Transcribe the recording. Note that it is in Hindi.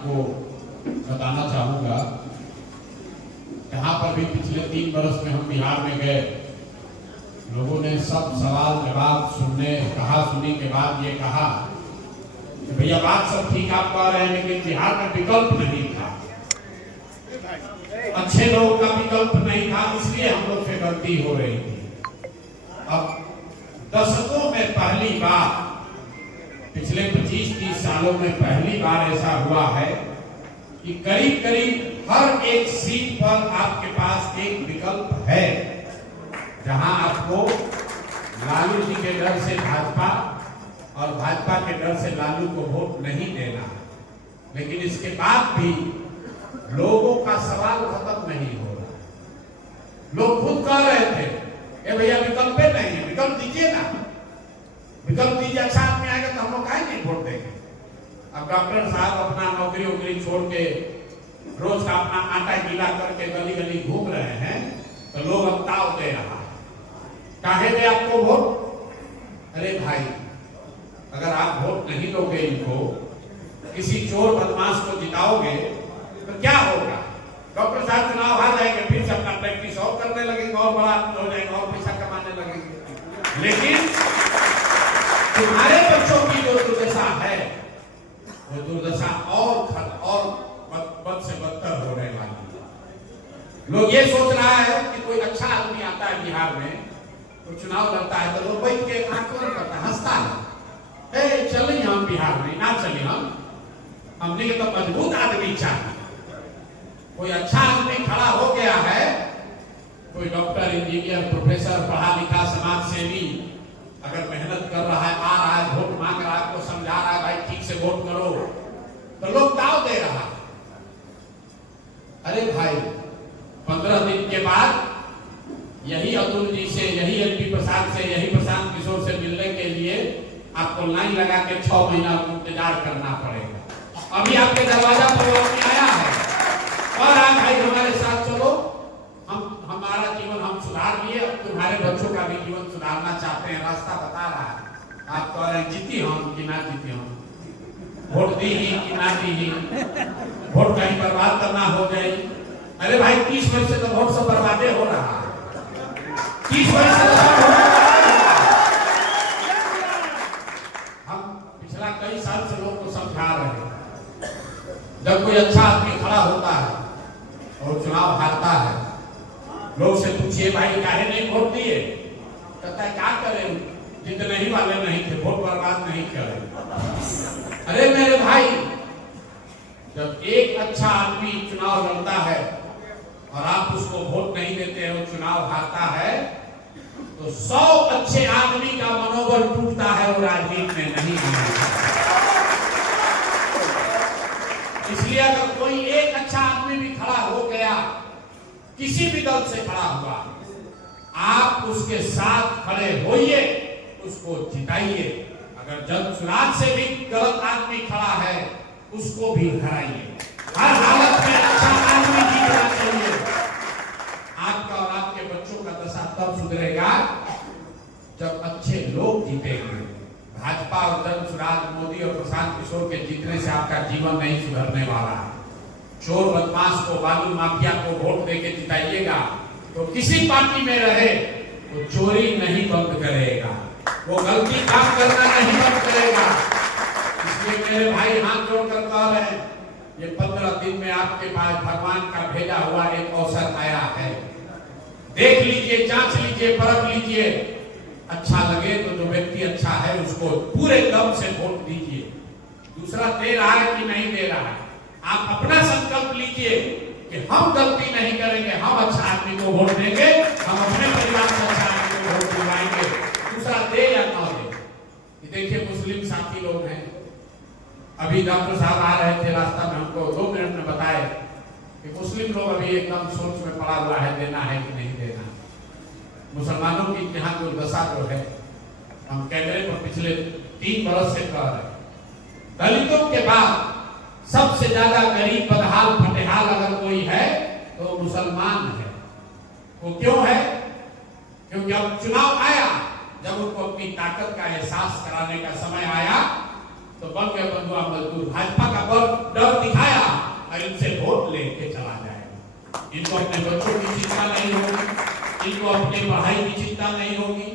आपको बताना चाहूंगा। यहाँ पर भी पिछले 3 वर्ष में हम बिहार में गए, लोगों ने सब सवाल जवाब सुनने कहा सुनी के बाद ये कहा कि भैया बात सब ठीक आप कह रहे हैं, लेकिन बिहार में विकल्प नहीं था, अच्छे लोगों का विकल्प नहीं था, इसलिए हम लोग से गलती हो रही थी। अब दशकों में पहली बार, पिछले 25-30 सालों में पहली बार ऐसा हुआ है कि करीब करीब हर एक सीट पर आपके पास एक विकल्प है, जहां आपको लालू जी के डर से भाजपा और भाजपा के डर से लालू को वोट नहीं देना। लेकिन इसके बाद भी लोगों का सवाल खत्म नहीं हो रहा। लोग खुद कह रहे थे ए भैया विकल्प नहीं है, विकल्प दीजिए ना, विकल्प दीजिए, अच्छा आदमी आएगा तो हम लोग काहे नहीं वोट देंगे। अब डॉक्टर साहब अपना नौकरी वोकरी छोड़ के रोज का अपना आटा गीला करके गली गली घूम रहे हैं, तो लोग अब ताव दे रहा है, काहे दे आपको वोट। अरे भाई, अगर आप वोट नहीं दोगे इनको, किसी चोर बदमाश को जिताओगे तो क्या होगा। डॉक्टर साहब चुनाव हार जाएंगे, फिर से अपना प्रैक्टिस और करने लगेंगे और बड़ा आदमी हो जाएंगे और पैसा कमाने लगेंगे। लेकिन तुम्हारे बच्चों की जो दुर्दशा है, वो दुर्दशा और बद से बदतर होने वाली है। लोग ये सोच रहा है कि कोई अच्छा आदमी आता है बिहार में, तो चुनाव लड़ता है तो लोग बैठ के आंकलन करता है, हंसता है, चलिए हम बिहार में ना चलिए, हमने के तो मजबूत आदमी चाहिए। कोई अच्छा आदमी खड़ा हो गया है, कोई डॉक्टर, इंजीनियर, प्रोफेसर, पढ़ा लिखा समाज सेवी, अगर मेहनत कर रहा है, आ रहा है, वोट मांग रहा है, आपको समझा रहा है भाई ठीक से वोट करो, तो लोग दाव दे रहा है। अरे भाई, 15 दिन के बाद यही अतुल जी से, यही एमपी प्रसाद से, यही प्रशांत किशोर से मिलने के लिए आपको लाइन लगा के 6 महीना इंतजार करना पड़ेगा। अभी आपके दरवाजा पर आदमी आया है और आप भाई हमारे साथ चलो, हमारा जीवन हम सुधार लिए, अब तुम्हारे बच्चों का भी जीवन सुधारना चाहते हैं, रास्ता बता रहा है। आप कह रहे हैं जीती हम कि ना जीती हम, वोट दी ही कि ना दी ही, वोट कहीं बर्बाद करना हो जाए। अरे भाई 30 वर्ष से तो वोट सब बर्बादे हो रहा है, 30 वर्ष से हम पिछला कई साल से लोग को समझा रहे हैं। जब कोई अच्छा आदमी खड़ा होता है और चुनाव हारता है, लोग से पूछिए भाई काहे नहीं वोट दिए, कहता है क्या करें, जितने ही वाले नहीं थे, वोट बर्बाद नहीं करें। अरे मेरे भाई, जब एक अच्छा आदमी चुनाव लड़ता है और आप उसको वोट नहीं देते हैं, वो चुनाव हारता है, तो 100 अच्छे आदमी का मनोबल टूटता है, वो राजनीति में नहीं है। इसलिए अगर कोई एक अच्छा आदमी भी खड़ा हो गया, किसी भी दल से खड़ा हुआ, आप उसके साथ खड़े होइए, उसको जिताइए। अगर जनसुराज से भी गलत आदमी खड़ा है, उसको भी हराइए। हर हालत में अच्छा आदमी जीतना चाहिए। आपका और आपके बच्चों का दशा तब सुधरेगा जब अच्छे लोग जीतेंगे। भाजपा और जनसुराज, मोदी और प्रशांत किशोर के जीतने से आपका जीवन नहीं सुधरने वाला है। चोर बदमाश को, बालू माफिया को वोट देके जिताइएगा तो किसी पार्टी में रहे, वो चोरी नहीं बंद करेगा, वो गलती काम करना नहीं बंद करेगा। इसलिए मेरे भाई हाथ जोड़कर कह रहे हैं, ये 15 दिन में आपके पास भगवान का भेजा हुआ एक अवसर आया है। देख लीजिए, जांच लीजिए, परख लीजिए, अच्छा लगे तो जो व्यक्ति अच्छा है उसको पूरे दम से वोट दीजिए। दूसरा दे रहा है कि नहीं दे रहा है, आप अपना संकल्प लीजिए कि हम गलती नहीं करेंगे, हम अच्छा आदमी को वोट देंगे, हम अपने परिवार से अच्छा आदमी को वोट दिलवाएंगे। दूसरा दे या ना दे। देखिए मुस्लिम साथी लोग हैं, अभी डॉक्टर साहब आ रहे थे, रास्ता में हमको 2 मिनट में बताए कि मुस्लिम लोग अभी एकदम सोच में पड़ा हुआ है, देना है कि नहीं देना। मुसलमानों की यहाँ दुर्दशा जो है, हम कैमरे पर पिछले 3 बरस से कह रहे हैं, दलितों के बाद सबसे ज्यादा गरीब, बदहाल, फटेहाल अगर कोई है तो मुसलमान है। वो क्यों है? क्योंकि अब चुनाव आया, जब उनको अपनी ताकत का एहसास कराने का समय आया, तो बन गए बंधुआ मजदूर। भाजपा का बल डर दिखाया, और इनसे वोट लेके चला जाएगा। इनको अपने बच्चों की चिंता नहीं होगी, इनको अपने पढ़ाई की चिंता नहीं होगी,